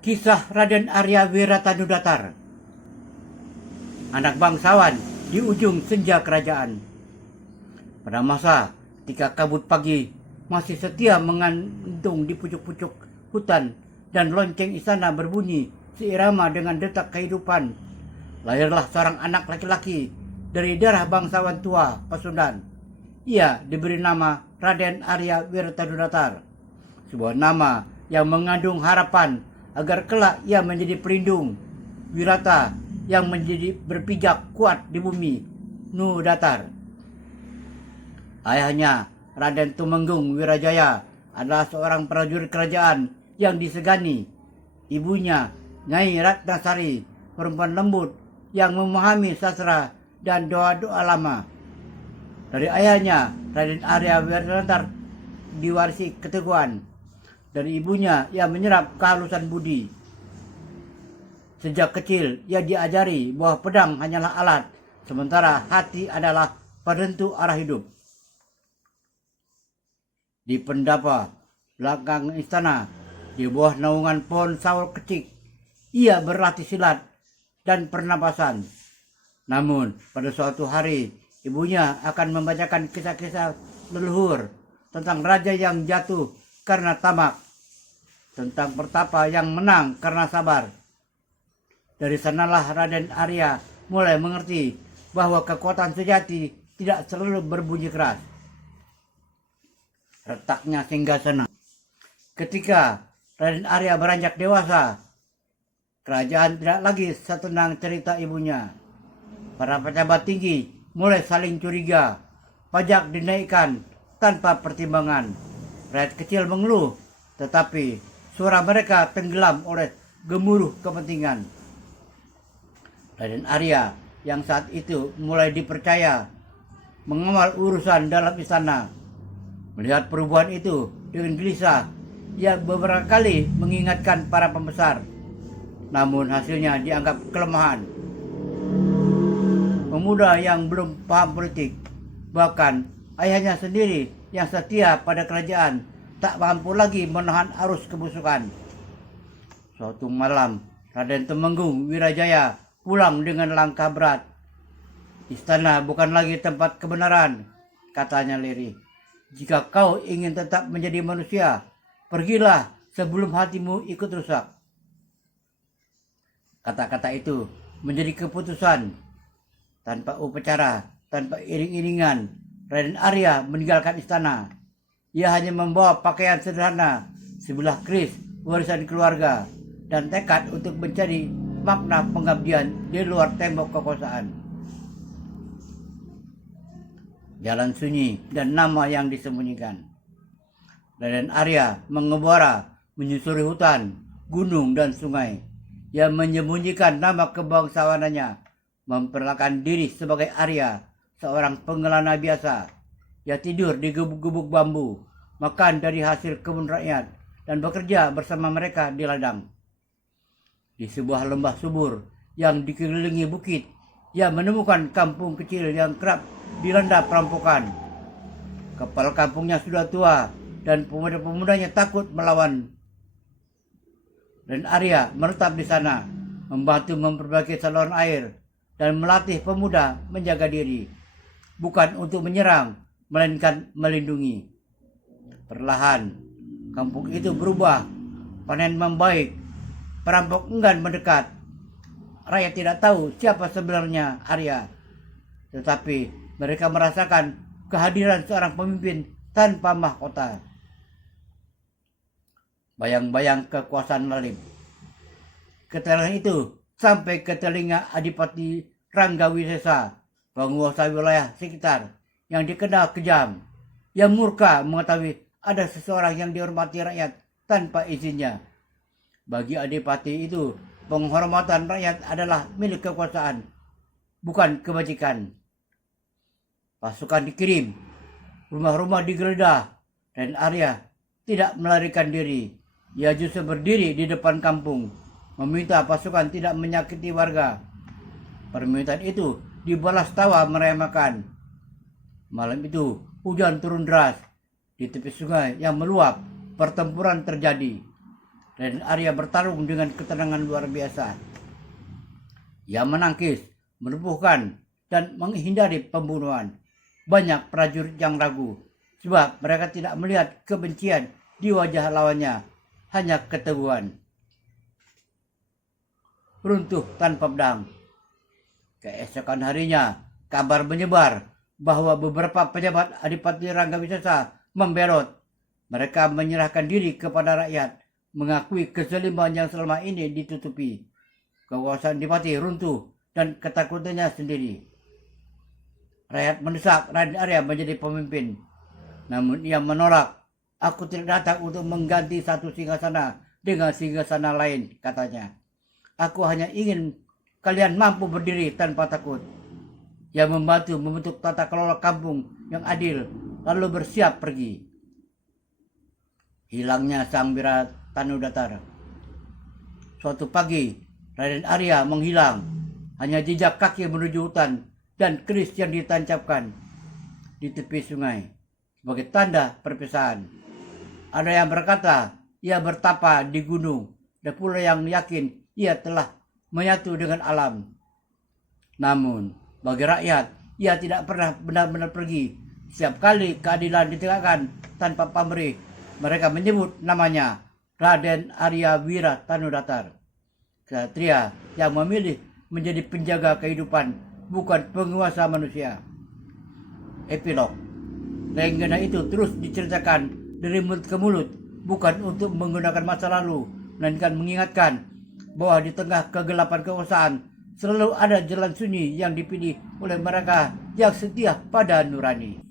Kisah Raden Arya Wiratanudatar, anak bangsawan di ujung senja kerajaan. Pada masa ketika kabut pagi masih setia mengandung di pucuk-pucuk hutan dan lonceng istana berbunyi seirama dengan detak kehidupan, lahirlah seorang anak laki-laki dari darah bangsawan tua Pasundan. Ia diberi nama Raden Arya Wiratanudatar, sebuah nama yang mengandung harapan agar kelak ia menjadi pelindung Wirata yang menjadi berpijak kuat di bumi Nudatar. Ayahnya, Raden Tumenggung Wirajaya, adalah seorang prajurit kerajaan yang disegani. Ibunya, Nyai Ratnasari, perempuan lembut yang memahami sastra dan doa-doa lama. Dari ayahnya, Raden Arya Wiratanudatar diwarisi keteguhan. Dari ibunya, ia menyerap kehalusan budi. Sejak kecil, ia diajari bahwa pedang hanyalah alat, sementara hati adalah penentu arah hidup. Di pendapa belakang istana, di bawah naungan pohon sawo kecik, ia berlatih silat dan pernapasan. Namun, pada suatu hari, ibunya akan membacakan kisah-kisah leluhur tentang raja yang jatuh karena tamak, tentang pertapa yang menang karena sabar. Dari sanalah Raden Arya mulai mengerti bahwa kekuatan sejati tidak selalu berbunyi keras. Retaknya singgasana. Ketika Raden Arya beranjak dewasa, kerajaan tidak lagi setenang cerita ibunya. Para pejabat tinggi mulai saling curiga. Pajak dinaikkan tanpa pertimbangan. Rakyat kecil mengeluh, tetapi suara mereka tenggelam oleh gemuruh kepentingan. Raden Arya yang saat itu mulai dipercaya mengawal urusan dalam istana, melihat perubahan itu dengan gelisah. Ia beberapa kali mengingatkan para pembesar, namun hasilnya dianggap kelemahan. Pemuda yang belum paham politik, bahkan ayahnya sendiri yang setia pada kerajaan, tak mampu lagi menahan arus kebusukan. Suatu malam, Raden Tumenggung Wirajaya pulang dengan langkah berat. Istana bukan lagi tempat kebenaran, katanya lirih. Jika kau ingin tetap menjadi manusia, pergilah sebelum hatimu ikut rusak. Kata-kata itu menjadi keputusan. Tanpa upacara, tanpa iring-iringan, Raden Arya meninggalkan istana. Ia hanya membawa pakaian sederhana, sebilah keris warisan keluarga, dan tekad untuk mencari makna pengabdian di luar tembok kekuasaan. Jalan sunyi dan nama yang disembunyikan. Raden Arya mengembara menyusuri hutan, gunung, dan sungai. Ia menyembunyikan nama kebangsawanannya, memperlakukan diri sebagai Arya, seorang pengelana biasa. Ia tidur di gubuk-gubuk bambu, makan dari hasil kebun rakyat, dan bekerja bersama mereka di ladang. Di sebuah lembah subur yang dikelilingi bukit, ia menemukan kampung kecil yang kerap dilanda perampokan. Kepala kampungnya sudah tua dan pemuda-pemudanya takut melawan. Dan Arya menetap di sana, membantu memperbaiki saluran air dan melatih pemuda menjaga diri, bukan untuk menyerang, melainkan melindungi. Perlahan, kampung itu berubah, panen membaik, perampok enggan mendekat. Rakyat tidak tahu siapa sebenarnya Arya, tetapi mereka merasakan kehadiran seorang pemimpin tanpa mahkota. Bayang-bayang kekuasaan lalim. Keterangan itu sampai ke telinga Adipati Ranggawisesa, penguasa wilayah sekitar yang dikenal kejam. Ia murka mengetahui ada seseorang yang dihormati rakyat tanpa izinnya. Bagi Adipati itu, penghormatan rakyat adalah milik kekuasaan, bukan kebajikan. Pasukan dikirim, rumah-rumah digeledah, dan Arya tidak melarikan diri. Ia justru berdiri di depan kampung, meminta pasukan tidak menyakiti warga. Permintaan itu dibalas tawa meremehkan. Malam itu hujan turun deras. Di tepi sungai yang meluap, pertempuran terjadi. Raden Arya bertarung dengan ketenangan luar biasa. Ia menangkis, melumpuhkan, dan menghindari pembunuhan. Banyak prajurit yang ragu, sebab mereka tidak melihat kebencian di wajah lawannya, hanya keteguhan. Runtuh tanpa pedang. Keesokan harinya, kabar menyebar bahwa beberapa pejabat Adipati Ranggawisesa membelot. Mereka menyerahkan diri kepada rakyat, mengakui kezaliman yang selama ini ditutupi. Kekuasaan Adipati runtuh dan ketakutannya sendiri. Rakyat mendesak Raden Arya menjadi pemimpin. Namun ia menolak. Aku tidak datang untuk mengganti satu singgasana dengan singgasana lain, katanya. Aku hanya ingin kalian mampu berdiri tanpa takut. Ia membantu membentuk tata kelola kampung yang adil, lalu bersiap pergi. Hilangnya Sang Wira Tanudatar. Suatu pagi, Raden Arya menghilang. Hanya jejak kaki menuju hutan dan keris yang ditancapkan di tepi sungai sebagai tanda perpisahan. Ada yang berkata ia bertapa di gunung, dan pula yang yakin ia telah menyatu dengan alam. Namun, bagi rakyat, ia tidak pernah benar-benar pergi. Setiap kali keadilan ditegakkan tanpa pamrih, mereka menyebut namanya Raden Arya Wira Tanudatar. Ksatria yang memilih menjadi penjaga kehidupan, bukan penguasa manusia. Epilog. Legenda itu terus diceritakan dari mulut ke mulut, bukan untuk menggunakan masa lalu, melainkan mengingatkan bahwa di tengah kegelapan kekuasaan selalu ada jalan sunyi yang dipilih oleh mereka yang setia pada nurani.